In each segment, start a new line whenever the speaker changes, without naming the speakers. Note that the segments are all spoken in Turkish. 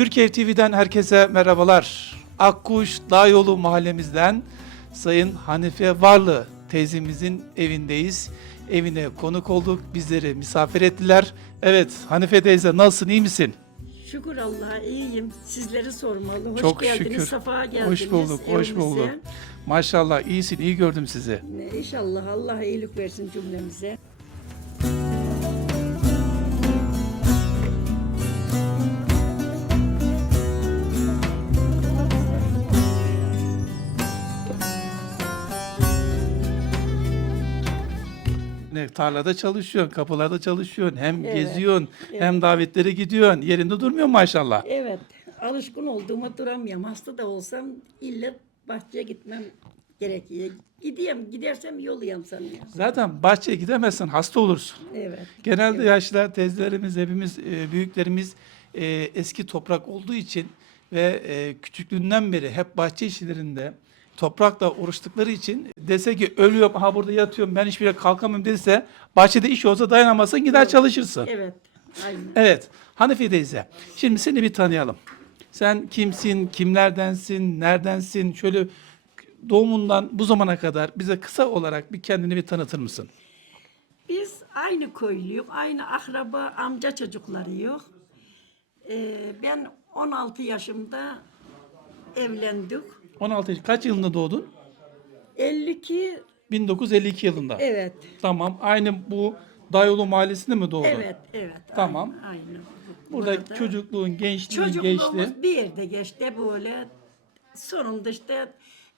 Türkiye TV'den herkese merhabalar. Akkuş Dağ Yolu mahallemizden Sayın Hanife Varlı teyzemizin evindeyiz. Evine konuk olduk, bizleri misafir ettiler. Evet, Hanife teyze nasılsın, iyi misin?
Şükür Allah'a iyiyim. Sizleri sormalı. Hoş
Çok
geldiniz,
şükür.
safa geldiniz.
Hoş bulduk, hoş bulduk. Maşallah iyisin, iyi gördüm sizi.
İnşallah Allah iyilik versin cümlemize.
Ne, tarlada çalışıyorsun, kapılarda çalışıyorsun, hem
Evet,
geziyorsun,
evet.
hem davetlere gidiyorsun. Yerinde durmuyorsun maşallah.
Evet, alışkın olduğuma duramıyorum. Hasta da olsam illa bahçeye gitmem gerekiyor. Gideyim, gidersem yoluyam sanıyorum.
Zaten bahçeye gidemezsen hasta olursun.
Evet.
Genelde yaşlılar, teyzelerimiz, hepimiz, e, büyüklerimiz e, eski toprak olduğu için ve e, küçüklüğünden beri hep bahçe işlerinde toprakla uğraştıkları için dese ki ölüyorum, ha burada yatıyorum, ben hiçbir yere kalkamıyorum dediyse bahçede iş olsa dayanamazsın gider çalışırsın.
Evet, aynen.
Evet, Hanife teyze. Şimdi seni bir tanıyalım. Sen kimsin, kimlerdensin, neredensin? Şöyle doğumundan bu zamana kadar bize kısa olarak bir kendini bir tanıtır mısın?
Biz aynı köylüyük, aynı akraba amca çocuklarıyız. Ee, ben 16 yaşımda evlendik.
16 yaş- kaç yılında doğdun?
52
1952 yılında.
evet.
Tamam. Aynı bu Dayolu Mahallesi'nde mi doğdun?
Evet, evet.
Tamam.
Aynı. aynı.
Burada
Burada
çocukluğun, gençliğin geçti.
çocukluğumuz bir yerde geçti böyle. Sonunda işte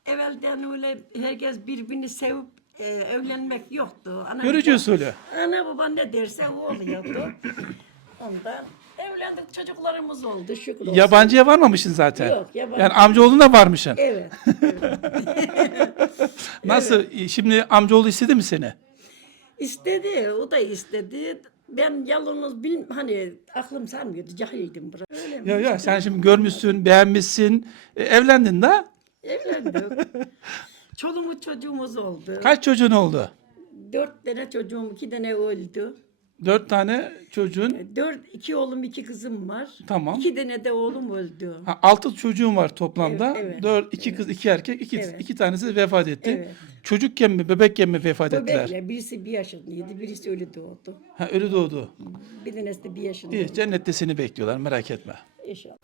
evvelden öyle herkes birbirini sevip e, evlenmek yoktu. Ana
Görücü usulü.
Ana baba ne derse o oluyordu. Ondan evlendik çocuklarımız oldu şükür olsun.
Yabancıya varmamışsın zaten.
Yok, yabancı-
Yani amcaoğluna varmışsın.
Evet.
Nasıl? Şimdi amcaoğlu istedi mi seni?
istedi, o da istedi. Ben yalnız bil, hani aklım sarmıyordu, cahildim. bura. Öyle mi?
Ya ya sen şimdi görmüşsün, beğenmişsin, e, evlendin de.
Evlendik. Çoluğumuz çocuğumuz oldu.
Kaç çocuğun oldu?
Dört tane çocuğum, iki tane öldü.
Dört tane çocuğun.
Dört, iki oğlum, iki kızım var.
Tamam.
İki tane de oğlum öldü.
Ha, altı çocuğun var toplamda.
Evet, evet.
Dört, iki kız, iki erkek, iki,
Evet.
iki tanesi vefat etti.
Evet.
Çocukken mi, bebekken mi vefat ettiler?
Bebekle birisi bir yaşındaydı, birisi ölü doğdu.
Ha, ölü doğdu.
Bir tanesi de bir yaşında.
İyi, cennette seni bekliyorlar, merak etme.
İnşallah.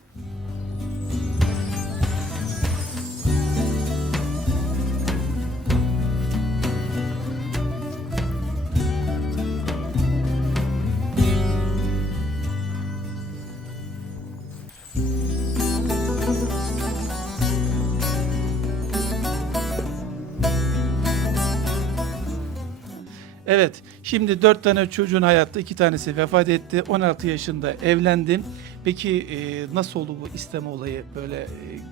Evet, şimdi dört tane çocuğun hayatta, iki tanesi vefat etti. 16 yaşında evlendin. Peki e, nasıl oldu bu isteme olayı? Böyle e,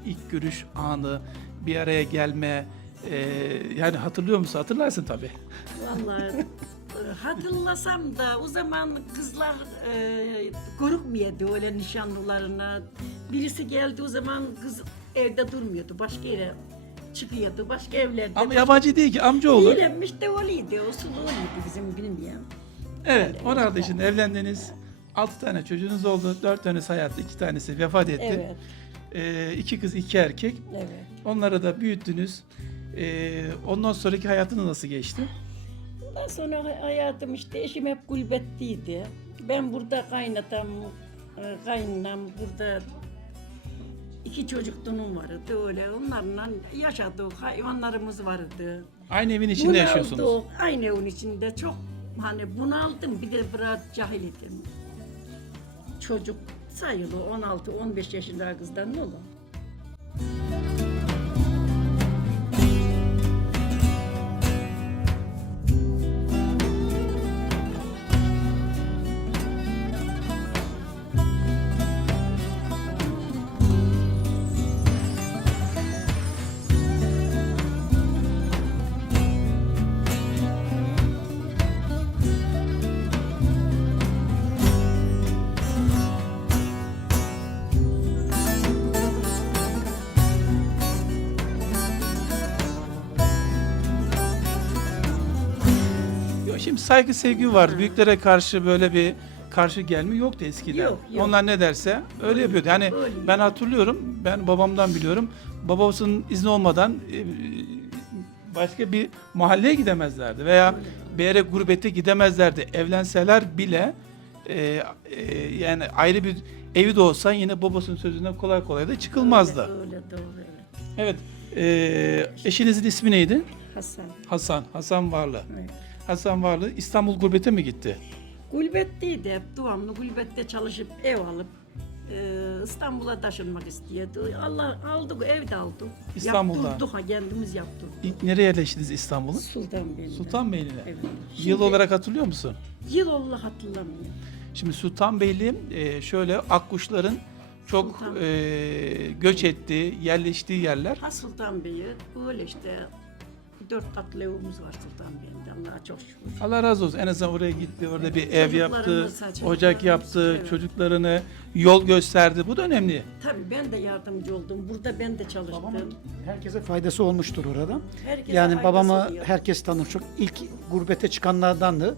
ilk görüş anı, bir araya gelme, e, yani hatırlıyor musun? Hatırlarsın tabii.
Vallahi hatırlasam da o zaman kızlar e, korkmuyordu öyle nişanlılarına. Birisi geldi o zaman kız evde durmuyordu. Başka yere çıkıyordu. Başka evlerde.
Ama yabancı değil ki, amcaoğlu.
İyilenmiş de öyleydi. O sulu öyleydi bizim bilmeyen.
Evet, 16 yaşında evlendiniz. 6 tane çocuğunuz oldu. 4 tanesi hayatta, 2 tanesi vefat etti.
Evet.
E, iki kız, iki erkek.
Evet.
Onları da büyüttünüz. E, ondan sonraki hayatınız nasıl geçti?
Ondan sonra hayatım işte eşim hep gulbettiydi. Ben burada kaynatam, e, kaynanam burada iki çocukluğum vardı öyle. Onlarla yaşadık, hayvanlarımız vardı.
Aynı evin içinde yaşıyorsunuz.
Bunaldık, Aynı evin içinde çok hani bunaldım. Bir de biraz cahil idim. Çocuk sayılı 16-15 yaşında kızdan ne olur?
Saygı sevgi var. Büyüklere karşı böyle bir karşı gelme yoktu eskiden.
Yok, yok.
Onlar ne derse öyle yapıyordu. Yani
Öyle.
ben hatırlıyorum, ben babamdan biliyorum. Babasının izni olmadan e, başka bir mahalleye gidemezlerdi veya bir yere gurbete gidemezlerdi. Evlenseler bile e, e, yani ayrı bir evi de olsa yine babasının sözünden kolay kolay da çıkılmazdı.
Öyle, öyle doğru evet.
Evet. E, eşinizin ismi neydi?
Hasan.
Hasan. Hasan Varlı.
Evet.
Hasan Varlı İstanbul gurbete mi gitti?
Gulbetteydi hep devamlı gulbette çalışıp ev alıp e, İstanbul'a taşınmak istiyordu. Allah aldık ev de aldık.
İstanbul'da.
Yaptırdık ha kendimiz yaptık.
İlk nereye yerleştiniz İstanbul'un?
Sultanbeyli'de.
Sultanbeyli'ne.
Evet.
Yıl
Şimdi
olarak hatırlıyor musun?
Yıl Allah hatırlamıyorum.
Şimdi Sultanbeyli e, şöyle akkuşların çok
Sultan.
e, göç ettiği, yerleştiği yerler.
Ha Sultanbeyli böyle işte dört katlı evimiz var Sultanbeyli'de Allah'a çok şükür.
Allah razı olsun. En azından oraya gitti, orada bir ev yaptı,
Çocuklarımız ha,
ocak yaptı,
evet.
çocuklarını yol gösterdi. Bu da önemli.
Tabii ben de yardımcı oldum. Burada ben de çalıştım.
Babamın herkese faydası olmuştur orada.
Herkese
yani
faydası
babamı
oluyor.
herkes tanır. Çok ilk gurbete çıkanlardandı.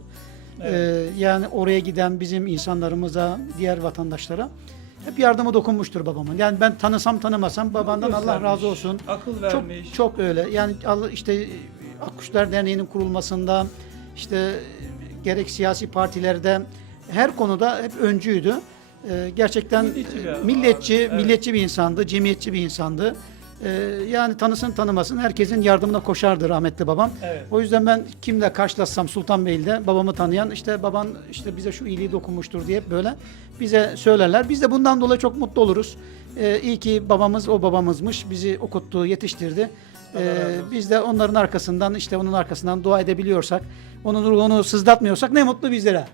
Ee, yani oraya giden bizim insanlarımıza, diğer vatandaşlara hep yardımı dokunmuştur babamın. Yani ben tanısam tanımasam babandan Allah razı olsun.
Akıl
Çok
vermiş.
çok öyle. Yani Allah işte Akkuşlar Derneği'nin kurulmasında işte gerek siyasi partilerde her konuda hep öncüydü. Ee, gerçekten
Milliyetçi bir Evet.
milliyetçi bir insandı, cemiyetçi bir insandı. Ee, yani tanısın tanımasın herkesin yardımına koşardı rahmetli babam.
Evet.
O yüzden ben kimle karşılaşsam Sultanbeyli'de babamı tanıyan işte baban işte bize şu iyiliği dokunmuştur diye hep böyle bize söylerler. Biz de bundan dolayı çok mutlu oluruz. Ee, iyi ki babamız o babamızmış. Bizi okuttu, yetiştirdi. Ee, biz de onların arkasından işte onun arkasından dua edebiliyorsak, onun ruhunu sızlatmıyorsak ne mutlu bizlere.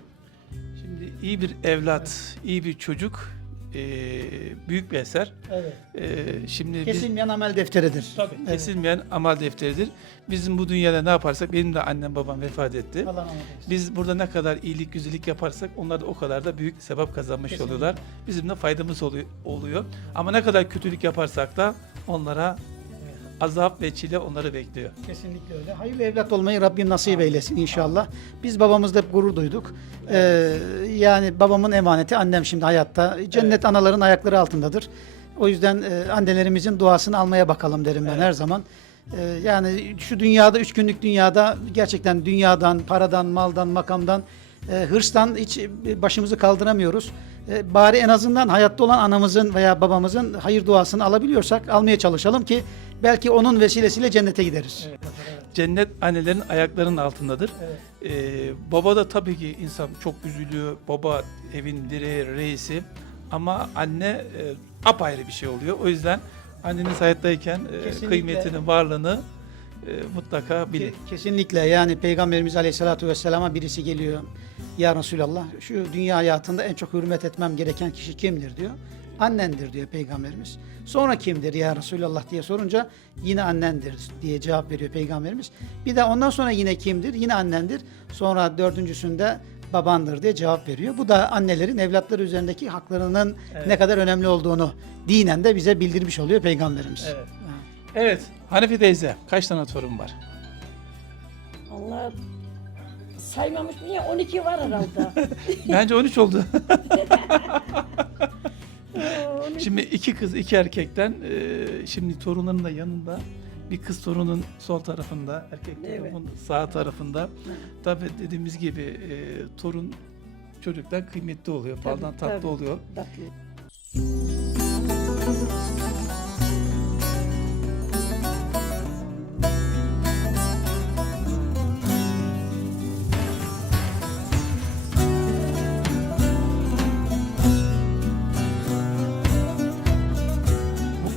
Şimdi iyi bir evlat, iyi bir çocuk e, büyük bir eser.
Evet.
E, şimdi biz
Kesilmeyen amel defteridir.
Tabii,
Evet.
kesilmeyen amal defteridir. Bizim bu dünyada ne yaparsak, benim de annem babam vefat etti.
Allah rahmet eylesin.
Biz burada ne kadar iyilik, güzellik yaparsak onlar da o kadar da büyük sevap kazanmış
Kesinlikle.
oluyorlar. Bizim de faydamız oluyor, oluyor. Ama ne kadar kötülük yaparsak da onlara azap ve çile onları bekliyor.
Kesinlikle öyle. Hayırlı evlat olmayı Rabbim nasip eylesin inşallah. Biz babamızla hep gurur duyduk. Ee, yani babamın emaneti annem şimdi hayatta. Cennet
Evet.
anaların ayakları altındadır. O yüzden e, annelerimizin duasını almaya bakalım derim ben her zaman. Ee, yani şu dünyada, üç günlük dünyada gerçekten dünyadan, paradan, maldan, makamdan, e, hırstan hiç başımızı kaldıramıyoruz. E, bari en azından hayatta olan anamızın veya babamızın hayır duasını alabiliyorsak almaya çalışalım ki belki onun vesilesiyle cennete gideriz.
Cennet annelerin ayaklarının altındadır.
Evet.
Ee, baba da tabii ki insan çok üzülüyor. Baba evin direği, reisi. Ama anne e, apayrı bir şey oluyor. O yüzden anneniz hayattayken e, kıymetini, varlığını e, mutlaka bilin.
Ke- Kesinlikle yani Peygamberimiz Aleyhisselatü Vesselam'a birisi geliyor. Ya Resulallah şu dünya hayatında en çok hürmet etmem gereken kişi kimdir diyor. Annendir diyor Peygamberimiz. Sonra kimdir ya Resulallah diye sorunca yine annendir diye cevap veriyor Peygamberimiz. Bir de ondan sonra yine kimdir? Yine annendir. Sonra dördüncüsünde babandır diye cevap veriyor. Bu da annelerin evlatları üzerindeki haklarının
Evet.
ne kadar önemli olduğunu dinen de bize bildirmiş oluyor Peygamberimiz.
Evet. Evet, Hanife teyze kaç tane torun var?
Allah saymamış mı ya 12 var herhalde.
Bence 13 oldu.
Oo, 12.
Şimdi iki kız, iki erkekten e, şimdi torunların da yanında bir kız torunun sol tarafında, erkek
Evet.
torunun sağ tarafında. Tabii dediğimiz gibi e, torun çocuktan kıymetli oluyor, baldan tatlı
tabii.
oluyor.
Tatlı.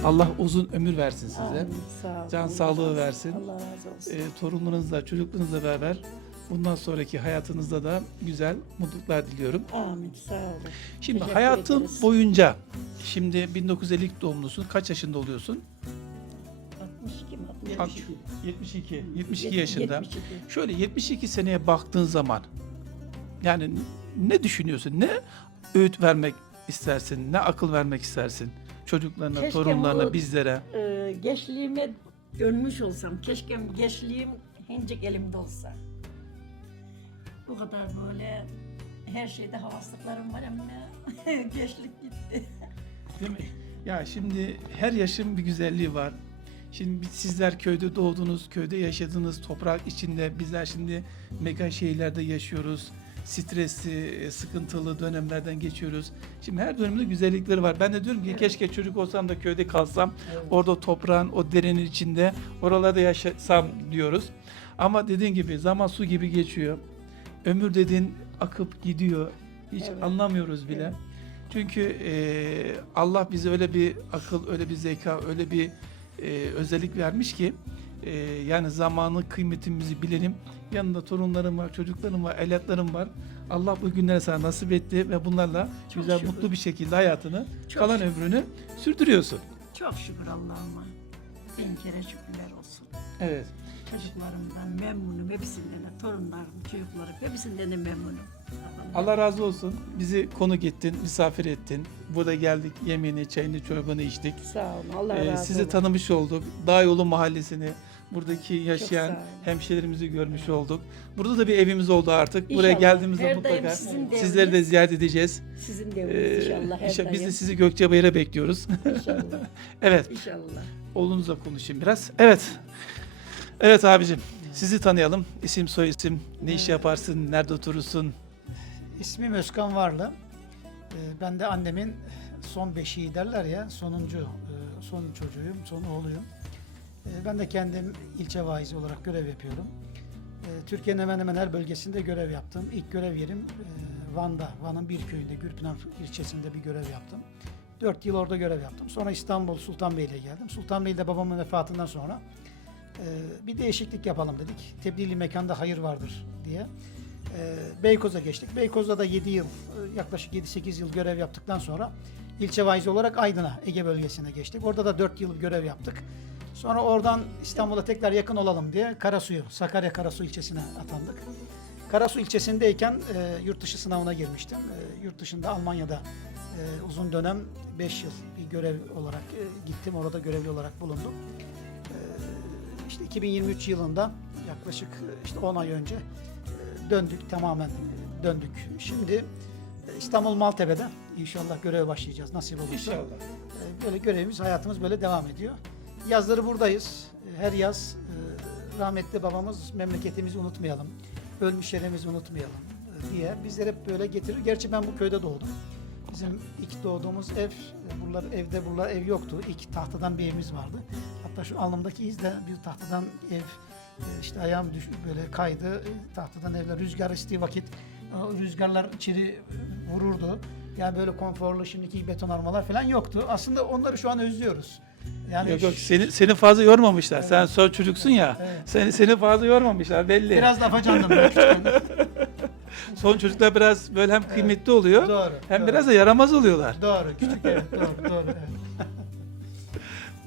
Allah uzun ömür versin size.
Amin, sağ ol.
Can
Allah
sağlığı versin.
Allah razı olsun.
E, torunlarınızla, çocuklarınızla beraber bundan sonraki hayatınızda da güzel mutluluklar diliyorum.
Amin sağ olun.
Şimdi
Teşekkür
hayatın
ederiz.
boyunca, şimdi 1950 doğumlusun, kaç yaşında oluyorsun?
62 mi?
72. 72, 72
Yet-
yaşında.
72.
Şöyle 72 seneye baktığın zaman yani ne düşünüyorsun? Ne öğüt vermek istersin? Ne akıl vermek istersin? Çocuklarına,
Keşke
torunlarına,
bu-
bizlere.
Ee, gençliğime dönmüş olsam, keşke gençliğim hencik elimde olsa. Bu kadar böyle Her şeyde havaslıklarım var ama gençlik gitti.
Değil mi? Ya şimdi her yaşın bir güzelliği var. Şimdi sizler köyde doğdunuz, köyde yaşadınız, toprak içinde. Bizler şimdi mega şehirlerde yaşıyoruz. Stresli, e, sıkıntılı dönemlerden geçiyoruz. Şimdi her dönemde güzellikleri var. Ben de diyorum ki keşke çocuk olsam da köyde kalsam. Orada o toprağın, o derenin içinde oralarda yaşasam diyoruz. Ama dediğin gibi zaman su gibi geçiyor. Ömür dediğin akıp gidiyor. Hiç
Evet.
anlamıyoruz bile.
Evet.
Çünkü e, Allah bize öyle bir akıl, öyle bir zeka, öyle bir e, özellik vermiş ki e, yani zamanı kıymetimizi bilelim. Yanında torunlarım var, çocuklarım var, evlatlarım var. Allah bu günleri sana nasip etti ve bunlarla
Çok
güzel,
şükür.
mutlu bir şekilde hayatını,
Çok
kalan
şükür.
ömrünü sürdürüyorsun.
Çok şükür Allah'ıma. Bin kere şükürler olsun.
Evet.
Çocuklarımdan memnunum. Hepsinden de torunlarım, çocuklarım. Hepsinden de memnunum.
Allah razı olsun. Bizi konuk ettin, misafir ettin. Burada geldik, yemeğini, çayını, çorbanı içtik.
Sağ olun. Allah
Ee,
razı
sizi
olsun.
tanımış olduk. Dağyolu Mahallesi'ni, buradaki yaşayan hemşehrilerimizi görmüş olduk. Burada da bir evimiz oldu artık. Buraya
İnşallah.
geldiğimizde
Her
mutlaka
daim sizin
sizleri de ziyaret edeceğiz.
Sizin de
Ee,
inşallah. Her
biz de sizi Gökçebayır'a bekliyoruz.
İnşallah.
evet,
İnşallah.
oğlunuzla konuşayım biraz. Evet. Evet abicim, sizi tanıyalım. İsim, soy isim, ne iş yaparsın, nerede oturursun?
İsmim Özkan Varlı. Ee, Ben de annemin son beşiği derler ya, sonuncu, e, son çocuğuyum, son oğluyum. Ee, Ben de kendim ilçe vaizi olarak görev yapıyorum. Ee, Türkiye'nin hemen hemen her bölgesinde görev yaptım. İlk görev yerim e, Van'da, Van'ın bir köyünde, Gürpınar ilçesinde bir görev yaptım. Dört yıl orada görev yaptım. Sonra İstanbul Sultanbeyli'ye geldim. Sultanbeyli'de babamın vefatından sonra e, bir değişiklik yapalım dedik. Tebliğli mekanda hayır vardır diye. E, Beykoz'a geçtik. Beykoz'da da 7 yıl, yaklaşık 7-8 yıl görev yaptıktan sonra ilçe vaizi olarak Aydın'a, Ege bölgesine geçtik. Orada da 4 yıl görev yaptık. Sonra oradan İstanbul'a tekrar yakın olalım diye Karasu'yu, Sakarya Karasu ilçesine atandık. Karasu ilçesindeyken e, yurt dışı sınavına girmiştim. E, yurt dışında Almanya'da e, uzun dönem 5 yıl bir görev olarak e, gittim. Orada görevli olarak bulundum. E, işte 2023 yılında yaklaşık e, işte 10 ay önce e, döndük tamamen e, döndük. Şimdi e, İstanbul Maltepe'de inşallah göreve başlayacağız nasip olursa.
İnşallah.
E, Böyle görevimiz, hayatımız böyle devam ediyor. Yazları buradayız. Her yaz e, rahmetli babamız memleketimizi unutmayalım, ölmüşlerimizi unutmayalım e, diye bizler hep böyle getirir. Gerçi ben bu köyde doğdum. Bizim ilk doğduğumuz ev, e, buralar evde buralar ev yoktu. İlk tahtadan bir evimiz vardı. Hatta şu alnımdaki iz de bir tahtadan ev. İşte ayağım düş, böyle kaydı. Tahtadan evler rüzgar estiği vakit rüzgarlar içeri vururdu. Yani böyle konforlu şimdiki betonarmalar falan yoktu. Aslında onları şu an özlüyoruz. Yani
Yok yok seni, seni fazla yormamışlar. Sen son çocuksun ya.
Evet.
Seni seni fazla yormamışlar belli.
biraz ben küçükken.
Son çocuklar biraz böyle hem kıymetli oluyor
Doğru.
hem
doğru.
biraz da yaramaz oluyorlar.
Doğru, küçük evet, doğru, doğru. Evet.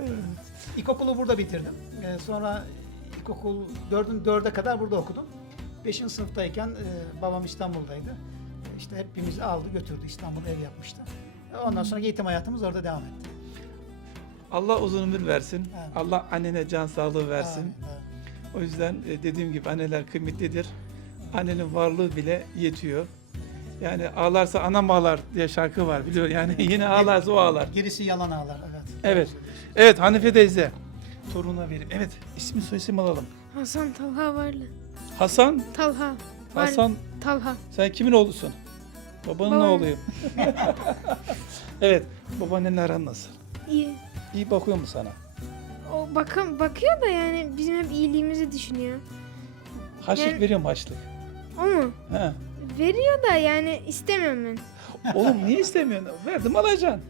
İlkokulu burada bitirdim. Ee, sonra ilkokul 4'ün 4'e kadar burada okudum. 5. sınıftayken e, babam İstanbul'daydı. E, işte hepimizi aldı götürdü İstanbul'da ev yapmıştı. Ondan sonra eğitim hayatımız orada devam etti.
Allah uzun ömür versin.
Amin.
Allah annene can sağlığı versin.
Amin, amin.
O yüzden e, dediğim gibi anneler kıymetlidir. Annenin varlığı bile yetiyor. Yani ağlarsa anam ağlar diye şarkı var biliyor. Yani yine ağlarsa o ağlar.
Gerisi yalan ağlar evet.
Evet. Evet Hanife teyze. Toruna vereyim. Evet ismi soyisim alalım.
Hasan Talha Varlı.
Hasan.
Talha.
Hasan
Talha.
sen kimin oğlusun? Babanın
Babam.
oğluyum. evet. Babaannenle aran nasıl?
İyi.
İyi bakıyor mu sana?
O bakın bakıyor da yani bizim hep iyiliğimizi düşünüyor.
Haçlık
Yani-
veriyor mu haçlık?
O mu?
He.
Veriyor da yani istemiyorum ben.
Oğlum niye istemiyorsun? Verdim alacaksın.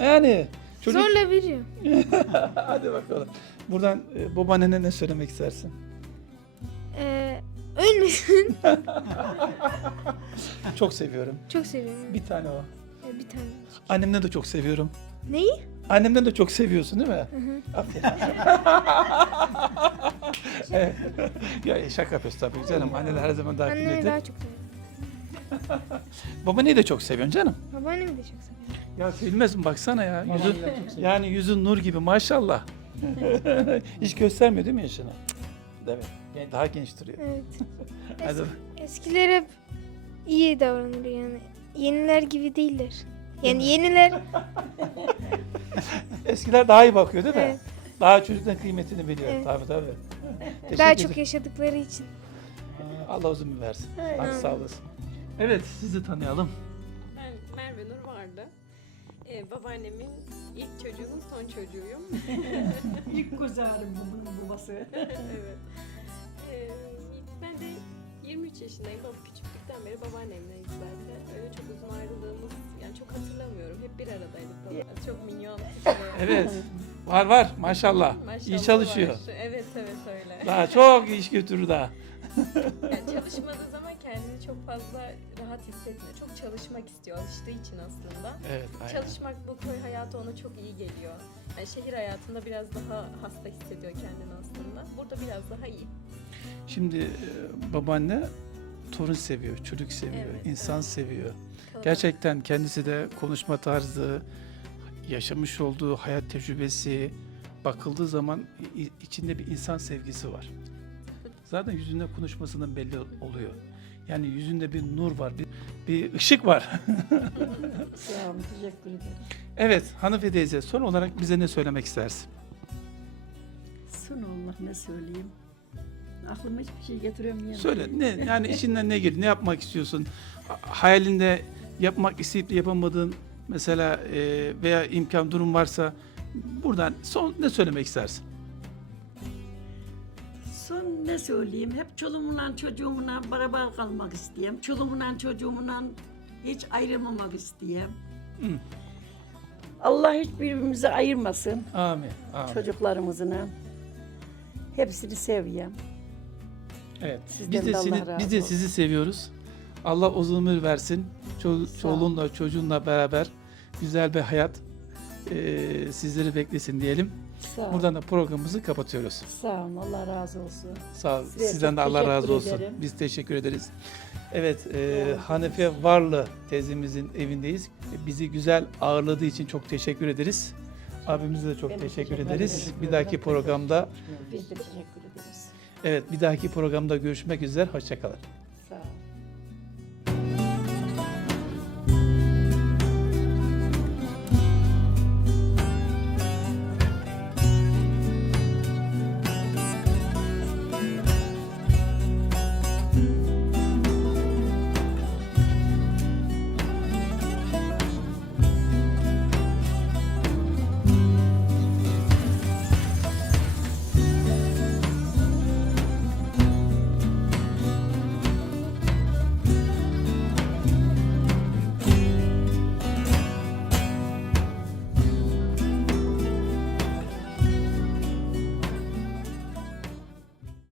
Yani çocuk...
Zorla veriyor.
Hadi bakalım. Buradan e, babaannene ne söylemek istersin?
Ee, ölmesin.
Çok seviyorum.
çok seviyorum.
Bir tane o.
Ee, bir tane.
Annemden de çok seviyorum.
Neyi?
Annemden de çok seviyorsun değil mi?
Hı hı.
Aferin. Evet. ya şaka yapıyorsun tabii canım. Anneler her zaman daha
Annemi
kıymetli.
daha çok seviyorum.
Babaanneyi de çok seviyorsun canım.
Babaannemi de çok seviyorum.
Ya sevilmez mi baksana ya. Yüzün, yani yüzün nur gibi maşallah. Hiç göstermiyor değil mi yaşını? Evet. Yani daha genç duruyor.
Evet.
Hadi.
Eskiler hep iyi davranır yani. Yeniler gibi değiller. Yani yeniler
Eskiler daha iyi bakıyor değil mi?
Evet.
Daha çocukların kıymetini biliyor.
Evet.
Tabii tabii.
daha
Teşekkür
çok
ederim.
yaşadıkları için.
Allah uzun ömür versin.
Evet.
Hadi sağ olasın. Evet sizi tanıyalım.
Ben Merve Nur vardı. Ee, babaannemin ilk çocuğunun son çocuğuyum.
İlk kuzarım bunun babası.
evet. Ee, ben de 23 yaşındayım. Baba küçüklükten beri babaannemleyiz zaten. Öyle çok uzun ayrılığımız yani çok hatırlamıyorum. Hep bir aradaydık baba. Çok minyon.
Evet. Var var maşallah.
Maşallah
İyi çalışıyor.
var. Evet evet öyle.
Daha çok iş götürür daha.
Yani çalışmadığı zaman kendini çok fazla rahat hissetmiyor. Çok çalışmak istiyor alıştığı için aslında.
Evet aynen.
Çalışmak bu köy hayatı ona çok iyi geliyor. Yani şehir hayatında biraz daha hasta hissediyor kendini aslında. Burada biraz daha iyi.
Şimdi e, babaanne torun seviyor, çocuk seviyor,
Evet,
insan
evet.
seviyor. Gerçekten kendisi de konuşma tarzı, yaşamış olduğu hayat tecrübesi bakıldığı zaman içinde bir insan sevgisi var. Zaten yüzünde konuşmasından belli oluyor. Yani yüzünde bir nur var, bir, bir ışık var.
Sağ olun, teşekkür ederim.
evet Hanife teyze son olarak bize ne söylemek istersin?
Son Allah ne söyleyeyim. Aklıma hiçbir şey getiremiyorum.
Söyle ne yani içinden ne geliyor, ne yapmak istiyorsun? Ha- Hayalinde yapmak isteyip de yapamadığın mesela e, veya imkan durum varsa buradan son ne söylemek istersin?
Son ne söyleyeyim? Hep çoluğumla çocuğumla beraber kalmak isteyeyim. Çoluğumla çocuğumla hiç ayrılmamak isteyeyim.
Hı.
Allah hiçbirimizi ayırmasın
Amin. Amin.
çocuklarımızla. Hepsini seviyorum.
Evet.
Sizden
Biz de
de razı
biz de sizi seviyoruz. Allah uzun ömür versin. Ço- çoluğunla çocuğunla beraber güzel bir hayat e, sizleri beklesin diyelim.
Sağ olun.
Buradan da programımızı kapatıyoruz.
Sağ olun. Allah razı olsun.
Sağ ol.
Size
Sizden de Allah razı olsun.
ederim.
Biz teşekkür ederiz. Evet, e. Hanefe Varlı teyzemizin evindeyiz. Bizi güzel ağırladığı için çok teşekkür ederiz. Abimize de çok teşekkür
teşekkür
ederiz. Bir dahaki programda
Biz de teşekkür.
Evet bir dahaki programda görüşmek üzere. Hoşçakalın.